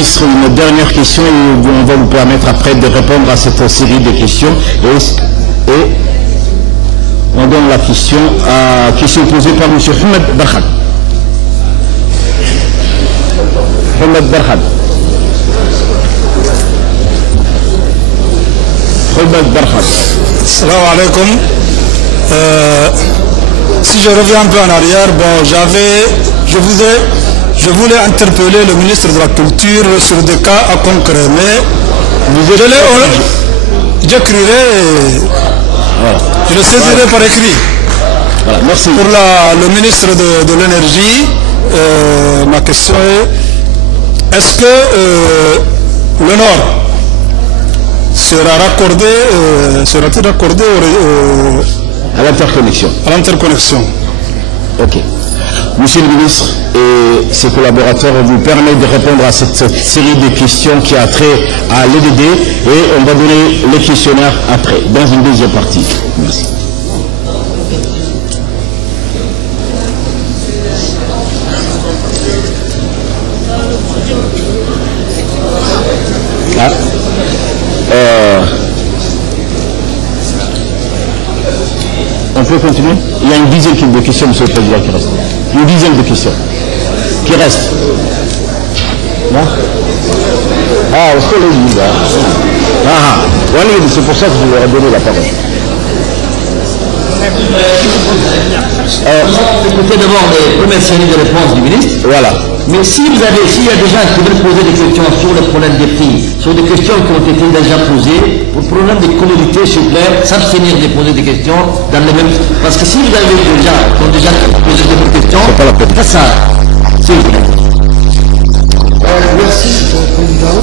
ministre, une dernière question et on va vous permettre après de répondre à cette série de questions. Et on donne la question posée par M. Ahmed Barhad. Ahmed Barhad. Ahmed Barhad. Salam alaikum. Si je reviens un peu en arrière, bon, je voulais interpeller le ministre de la Culture sur des cas à concret, mais j'écrirai, voilà. Je le saisirai par écrit. Voilà, merci. Pour le ministre de l'Énergie, ma question est-ce que le Nord sera-t-il raccordé à l'interconnexion? À l'interconnexion. Ok. Monsieur le ministre et ses collaborateurs vous permettent de répondre à cette série de questions qui a trait à l'EDD et on va donner les questionnaires après, dans une deuxième partie. Merci. On peut continuer? Il y a une dizaine de questions, monsieur le Président, qui reste. Une dizaine de questions qui restent. Non? Ah, au soleil, c'est pour ça que je vous ai donné la parole. Écoutez d'abord les premières séries de réponses du ministre. Voilà. Mais s'il y a des gens qui veulent poser des questions sur le problème des prix, sur des questions qui ont été déjà posées, pour le problème des commodités, s'il vous plaît, s'abstenir de poser des questions dans les mêmes... Parce que si vous avez des gens qui ont déjà posé des questions, c'est pas la peine. C'est ça. S'il vous plaît. Merci, Monsieur le Président.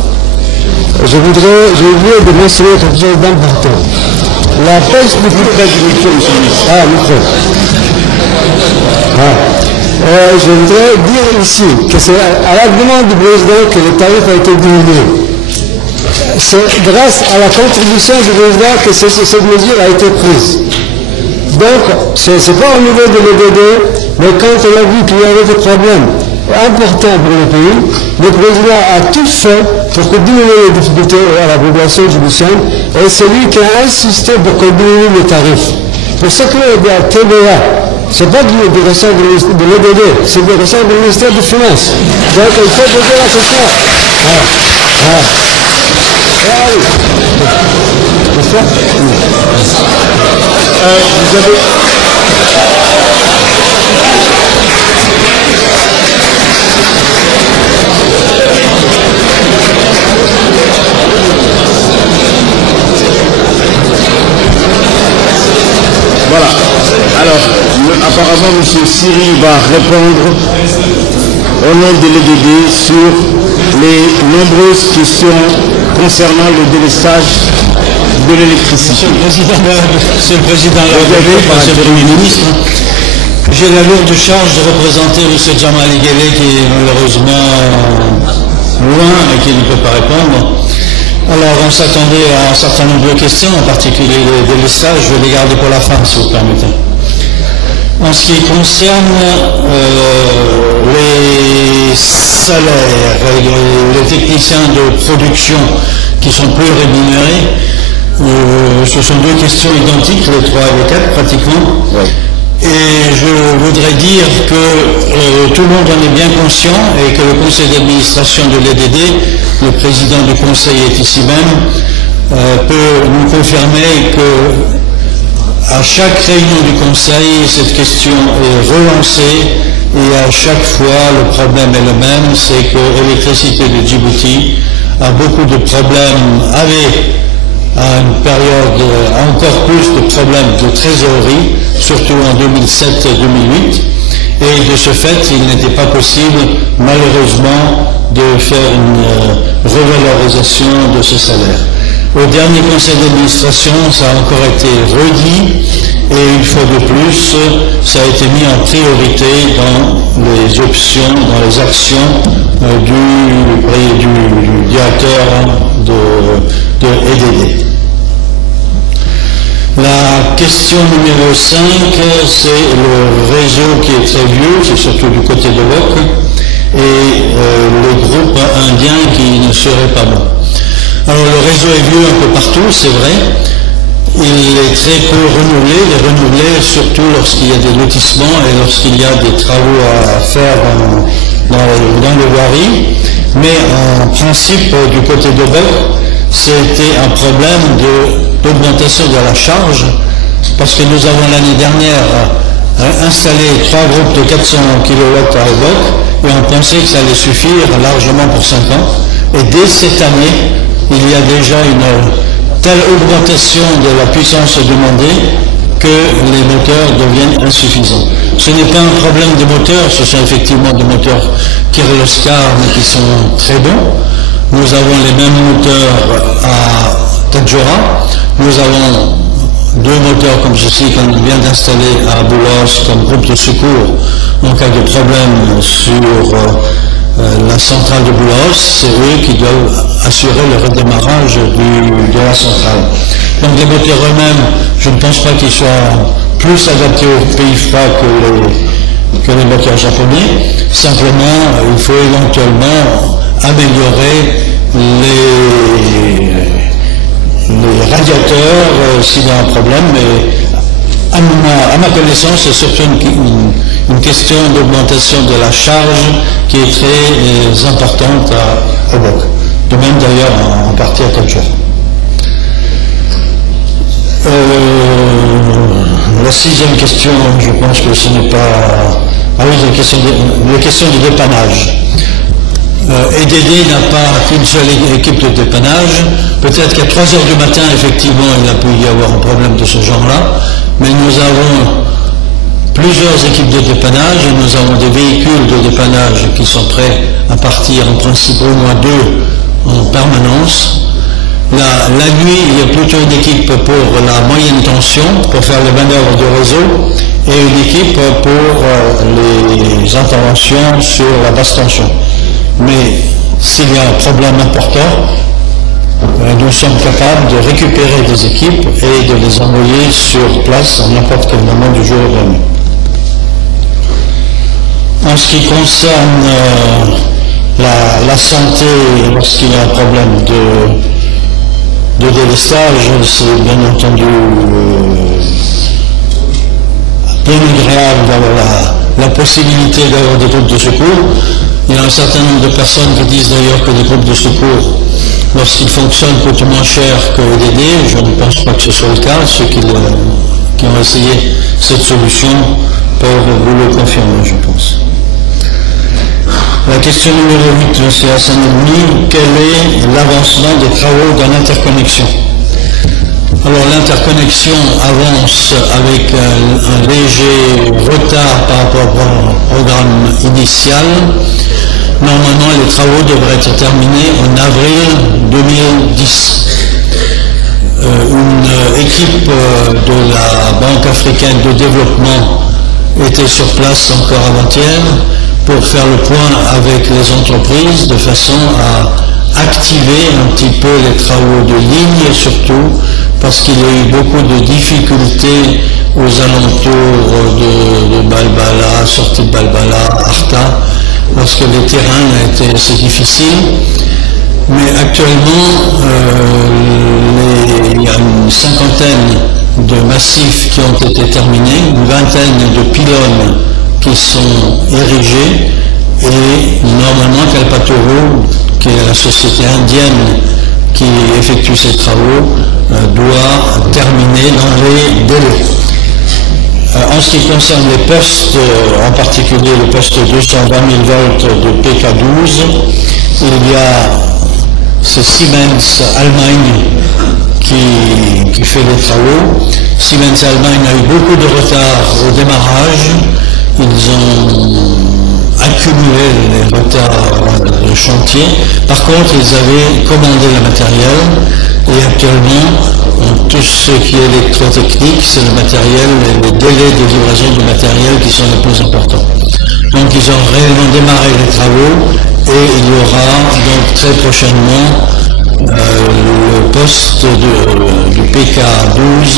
Je voulais démontrer quelque chose d'important. La pêche du plus près du micro, monsieur le ministre. Ah, micro. Je voudrais dire ici que c'est à la demande du président que le tarif a été diminué. C'est grâce à la contribution du président que cette mesure a été prise. Donc, ce n'est pas au niveau de l'EDD, mais quand on a vu qu'il y avait des problèmes importants pour le pays, le président a tout fait pour que diminuer les difficultés à la population djiboutienne et c'est lui qui a insisté pour qu'on diminue les tarifs. Pour ce qui est de la TVA, ce n'est pas des ressort de l'EDD, c'est des ressorts du ministère des Finances. Donc il faut poser la question. Vous avez... Voilà. Alors, apparemment, M. Siri va répondre au nom de l'EDD sur les nombreuses questions concernant le délestage de l'électricité. Monsieur le Président, Monsieur le Premier ministre, j'ai la lourde charge de représenter M. Jamal Guélé qui est malheureusement loin et qui ne peut pas répondre. Alors, on s'attendait à un certain nombre de questions, en particulier les délestages. Je vais les garder pour la fin, si vous permettez. En ce qui concerne les salaires, les techniciens de production qui sont peu rémunérés, ce sont deux questions identiques, les 3 et les 4 pratiquement. Ouais. Et je voudrais dire que tout le monde en est bien conscient et que le conseil d'administration de l'EDD, le président du conseil est ici même, peut nous confirmer que à chaque réunion du conseil, cette question est relancée et à chaque fois le problème est le même, c'est que l'électricité de Djibouti a beaucoup de problèmes, à une période encore plus de problèmes de trésorerie, surtout en 2007 et 2008, et de ce fait, il n'était pas possible, malheureusement, de faire une revalorisation de ce salaire. Au dernier conseil d'administration, ça a encore été redit, et une fois de plus, ça a été mis en priorité dans les options, dans les actions du directeur de EDD. La question numéro 5, c'est le réseau qui est très vieux, c'est surtout du côté de l'OC, et les groupes indiens qui ne seraient pas bons. Alors le réseau est vieux un peu partout, c'est vrai. Il est très peu renouvelé. Il est renouvelé surtout lorsqu'il y a des lotissements et lorsqu'il y a des travaux à faire dans le voirie. Mais en principe, du côté de Boc, c'était un problème d'augmentation de la charge, parce que nous avons l'année dernière installé 3 groupes de 400 kW à Boc, et on pensait que ça allait suffire largement pour 5 ans. Et dès cette année, il y a déjà une telle augmentation de la puissance demandée que les moteurs deviennent insuffisants. Ce n'est pas un problème de moteur, ce sont effectivement des moteurs Kirloskar, mais qui sont très bons. Nous avons les mêmes moteurs à Tadjoura. Nous avons 2 moteurs comme ceci qu'on vient d'installer à Boulos comme groupe de secours en cas de problème sur la centrale de Boulos. C'est eux qui doivent assurer le redémarrage de la centrale. Donc les moteurs eux-mêmes, je ne pense pas qu'ils soient plus adaptés aux pays froids que les moteurs japonais. Simplement, il faut éventuellement améliorer les radiateurs s'il y a un problème, mais à ma connaissance, c'est surtout une question d'augmentation de la charge qui est très importante à Boc. De même d'ailleurs en partie à Tadjoura. La 6e question, je pense que ce n'est pas... Ah oui, la question du dépannage. EDD n'a pas qu'une seule équipe de dépannage. Peut-être qu'à 3 heures du matin, effectivement, il a pu y avoir un problème de ce genre-là, mais nous avons plusieurs équipes de dépannage et nous avons des véhicules de dépannage qui sont prêts à partir en principe au moins 2 en permanence. La nuit, il y a plutôt une équipe pour la moyenne tension, pour faire les manœuvres de réseau, et une équipe pour les interventions sur la basse tension. Mais s'il y a un problème important, nous sommes capables de récupérer des équipes et de les envoyer sur place à n'importe quel moment du jour et de la nuit. En ce qui concerne la santé, lorsqu'il y a un problème de délestage, c'est bien entendu bien agréable d'avoir la possibilité d'avoir des groupes de secours. Il y a un certain nombre de personnes qui disent d'ailleurs que les groupes de secours, lorsqu'ils fonctionnent, coûtent moins cher que EDD. Je ne pense pas que ce soit le cas. Ceux qui ont essayé cette solution peuvent vous le confirmer, je pense. La question numéro 8, M. Hassan Elmi, quel est l'avancement des travaux dans l'interconnexion? Alors l'interconnexion avance avec un léger retard par rapport au programme initial. Normalement, les travaux devraient être terminés en avril 2010. Une équipe de la Banque africaine de développement était sur place encore avant-hier pour faire le point avec les entreprises de façon à activer un petit peu les travaux de ligne, surtout parce qu'il y a eu beaucoup de difficultés aux alentours de Balbala, sortie de Balbala, Arta, parce que les terrains étaient assez difficiles. Mais actuellement, il y a une cinquantaine de massifs qui ont été terminés, une vingtaine de pylônes qui sont érigés, et normalement Kalpataru, qui est la société indienne qui effectue ces travaux, doit terminer dans les délais. En ce qui concerne les postes, en particulier le poste 220 000 volts de PK12, il y a c'est Siemens Allemagne qui fait les travaux. Siemens Allemagne a eu beaucoup de retard au démarrage. Ils ont accumulé les retards de chantier. Par contre, ils avaient commandé le matériel et actuellement, tout ce qui est électrotechnique, c'est le matériel et les délais de livraison du matériel qui sont les plus importants. Donc ils ont réellement démarré les travaux et il y aura donc très prochainement le poste du PK12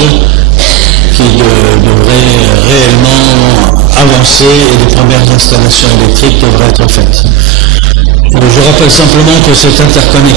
qui devrait réellement avancer et les premières installations électriques devraient être faites. Je rappelle simplement que cette interconnexion